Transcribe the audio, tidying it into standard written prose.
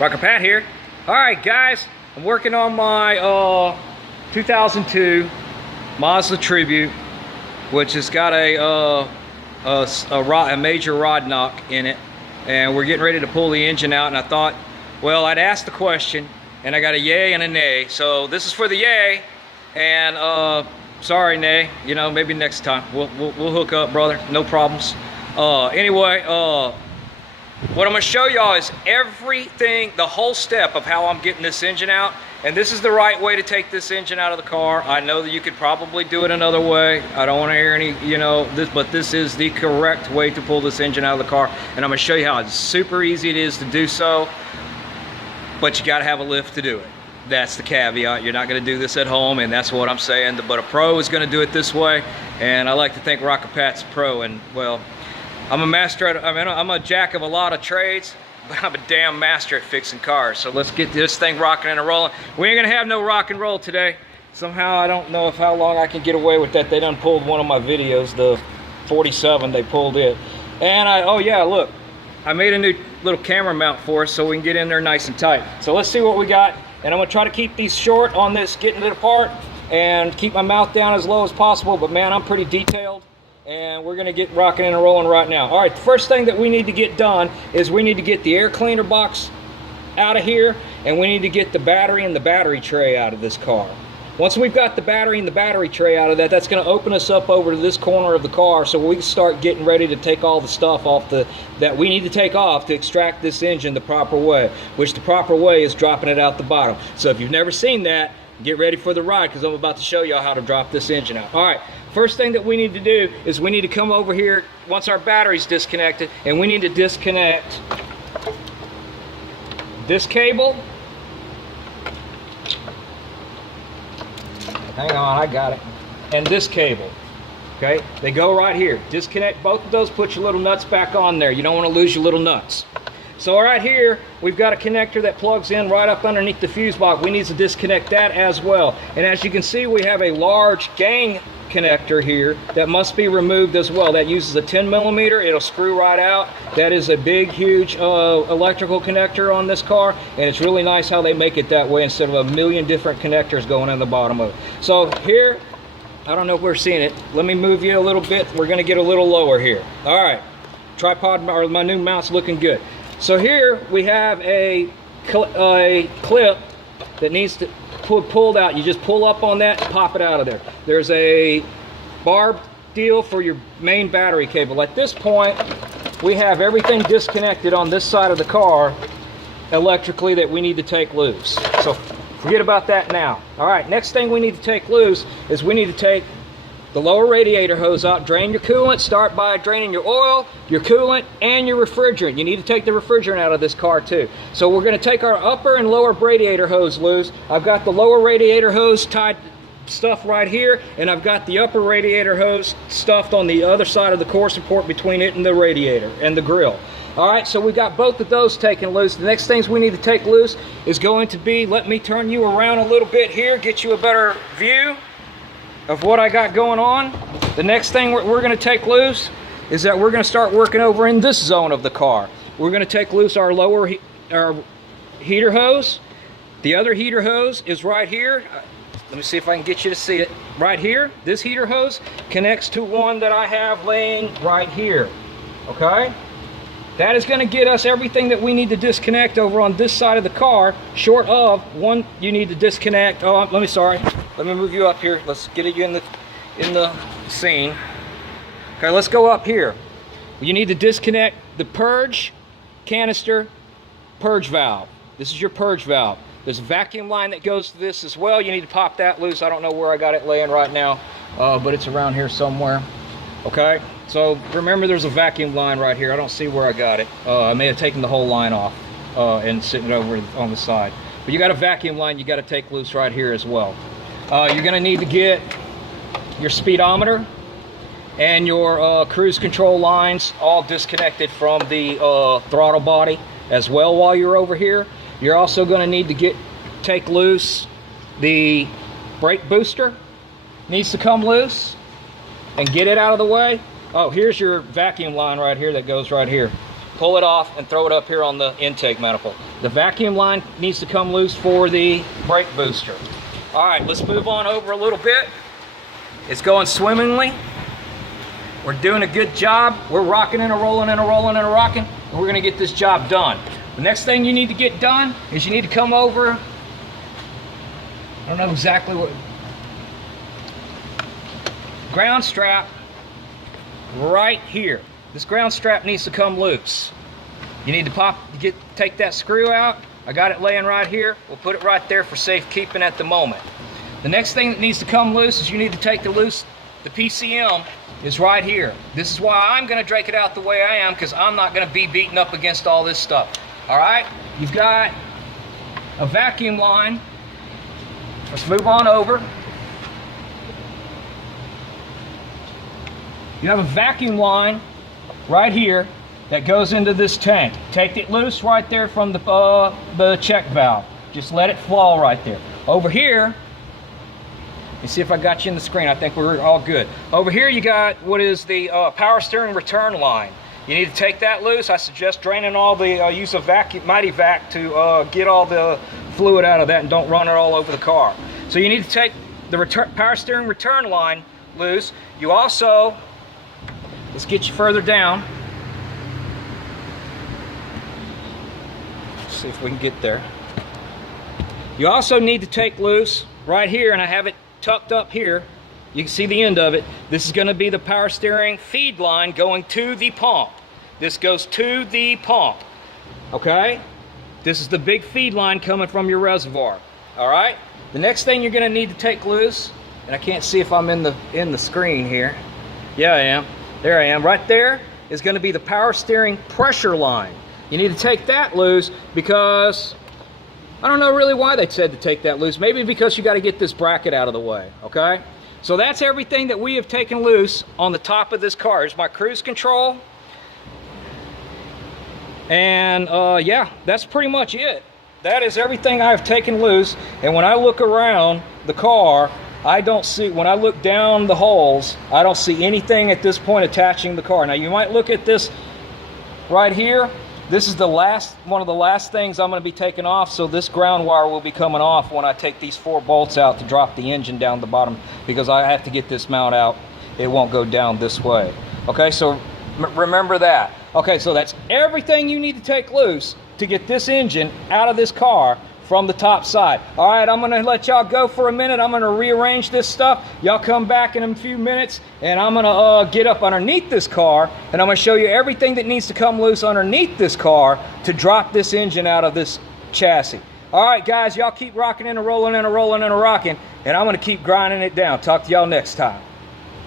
Rocker Pat here. Alright guys, I'm working on my 2002 Mazda Tribute, which has got a major rod knock in it, and we're getting ready to pull the engine out. And I thought, well, I'd ask the question, and I got a yay and a nay. So this is for the yay, and sorry nay, you know, maybe next time we'll hook up, brother, no problems. Anyway, what I'm going to show y'all is everything, the whole step of how I'm getting this engine out. And this is the right way to take this engine out of the car. I know that you could probably do it another way. I don't want to hear any, you know, but this is the correct way to pull this engine out of the car. And I'm going to show you how super easy it is to do so. But you got to have a lift to do it. That's the caveat. You're not going to do this at home, and that's what I'm saying. But a pro is going to do it this way. And I like to think Rocker Pat's a pro. And, well, I'm a master at, I'm a jack of a lot of trades, but I'm a damn master at fixing cars. So let's get this thing rocking and rolling. We ain't gonna have no rock and roll today. Somehow I don't know how long I can get away with that. They done pulled one of my videos, the 47, they pulled it. And oh yeah, look, I made a new little camera mount for us so we can get in there nice and tight. So let's see what we got. And I'm gonna try to keep these short on this getting it apart and keep my mouth down as low as possible. But man, I'm pretty detailed. And we're going to get rocking and rolling right now. All right, the first thing that we need to get done is we need to get the air cleaner box out of here, and we need to get the battery and the battery tray out of this car. Once we've got the battery and the battery tray out of that, that's going to open us up over to this corner of the car so we can start getting ready to take all the stuff off that we need to take off to extract this engine the proper way, which the proper way is dropping it out the bottom. So if you've never seen that, get ready for the ride, because I'm about to show y'all how to drop this engine out. All right, first thing that we need to do is we need to come over here once our battery's disconnected, and we need to disconnect this cable. Hang on, I got it. And this cable. Okay, they go right here. Disconnect both of those, put your little nuts back on there. You don't want to lose your little nuts. So right here, we've got a connector that plugs in right up underneath the fuse box. We need to disconnect that as well. And as you can see, we have a large gang connector here that must be removed as well. That uses a 10 millimeter. It'll screw right out. That is a big, huge electrical connector on this car, and it's really nice how they make it that way instead of a million different connectors going in the bottom of it. So here, I don't know if we're seeing it. Let me move you a little bit. We're going to get a little lower here. All right, tripod, or my new mount's looking good. So here we have a clip that needs to pulled out. You just pull up on that and pop it out of there. There's a barb deal for your main battery cable. At this point, we have everything disconnected on this side of the car electrically that we need to take loose. So forget about that now. All right, next thing we need to take loose is we need to take the lower radiator hose out, drain your coolant, start by draining your oil, your coolant, and your refrigerant. You need to take the refrigerant out of this car too. So we're going to take our upper and lower radiator hose loose. I've got the lower radiator hose tied stuff right here, and I've got the upper radiator hose stuffed on the other side of the core support between it and the radiator and the grill. All right, so we got both of those taken loose. The next things we need to take loose is going to be, let me turn you around a little bit here, get you a better view of what I got going on. The next thing we're going to take loose is that we're going to start working over in this zone of the car. We're going to take loose our lower our heater hose. The other heater hose is right here. Let me see if I can get you to see it. Right here, this heater hose connects to one that I have laying right here. Okay? That is going to get us everything that we need to disconnect over on this side of the car, short of one you need to disconnect. Oh, let me move you up here. Let's get you in the scene. Okay, let's go up here. You need to disconnect the purge canister purge valve. This is your purge valve. There's a vacuum line that goes to this as well. You need to pop that loose. I don't know where I got it laying right now, but it's around here somewhere. Okay, so remember there's a vacuum line right here. I don't see where I got it. I may have taken the whole line off and sitting it over on the side. But you got a vacuum line you got to take loose right here as well. You're going to need to get your speedometer and your cruise control lines all disconnected from the throttle body as well while you're over here. You're also going to need to take loose the brake booster. Needs to come loose and get it out of the way. Oh, here's your vacuum line right here that goes right here. pull it off and throw it up here on the intake manifold. The vacuum line needs to come loose for the brake booster. All right, let's move on over a little bit. It's going swimmingly. We're doing a good job. We're rocking and a rolling and a rolling and a rocking, and we're gonna get this job done. The next thing you need to get done is you need to come over, I don't know exactly what, ground strap right here. This ground strap needs to come loose. You need to take that screw out. I got it laying right here. We'll put it right there for safekeeping at the moment. The next thing that needs to come loose is you need to take the PCM is right here. This is why I'm gonna drake it out the way I am, because I'm not gonna be beating up against all this stuff. All right, you've got a vacuum line. Let's move on over. You have a vacuum line right here that goes into this tank. Take it loose right there from the check valve. Just let it fall right there. Over here, let's see if I got you in the screen. I think we're all good. Over here you got what is the power steering return line. You need to take that loose. I suggest draining all the, use a vacuum, Mighty Vac to get all the fluid out of that and don't run it all over the car. So you need to take the power steering return line loose. You also, let's get you further down. Let's see if we can get there. You also need to take loose right here, and I have it tucked up here. You can see the end of it. This is going to be the power steering feed line going to the pump. This goes to the pump. Okay? This is the big feed line coming from your reservoir. All right? The next thing you're going to need to take loose, and I can't see if I'm in the screen here. Yeah, I am. There I am. Right there is going to be the power steering pressure line. You need to take that loose because I don't know really why they said to take that loose. Maybe because you got to get this bracket out of the way. Okay? So that's everything that we have taken loose on the top of this car. Here's my cruise control. And yeah, that's pretty much it. That is everything I have taken loose. And when I look around the car, I don't see, when I look down the holes, I don't see anything at this point attaching the car. Now you might look at this right here. This is one of the last things I'm going to be taking off, so this ground wire will be coming off when I take these 4 bolts out to drop the engine down the bottom, because I have to get this mount out. It won't go down this way. Okay, so remember that. Okay, so that's everything you need to take loose to get this engine out of this car from the top side. All right, I'm gonna let y'all go for a minute. I'm gonna rearrange this stuff. Y'all come back in a few minutes, and I'm gonna get up underneath this car, and I'm gonna show you everything that needs to come loose underneath this car to drop this engine out of this chassis. All right, guys, y'all keep rocking and a rolling and a rolling and a rocking, and I'm gonna keep grinding it down. Talk to y'all next time.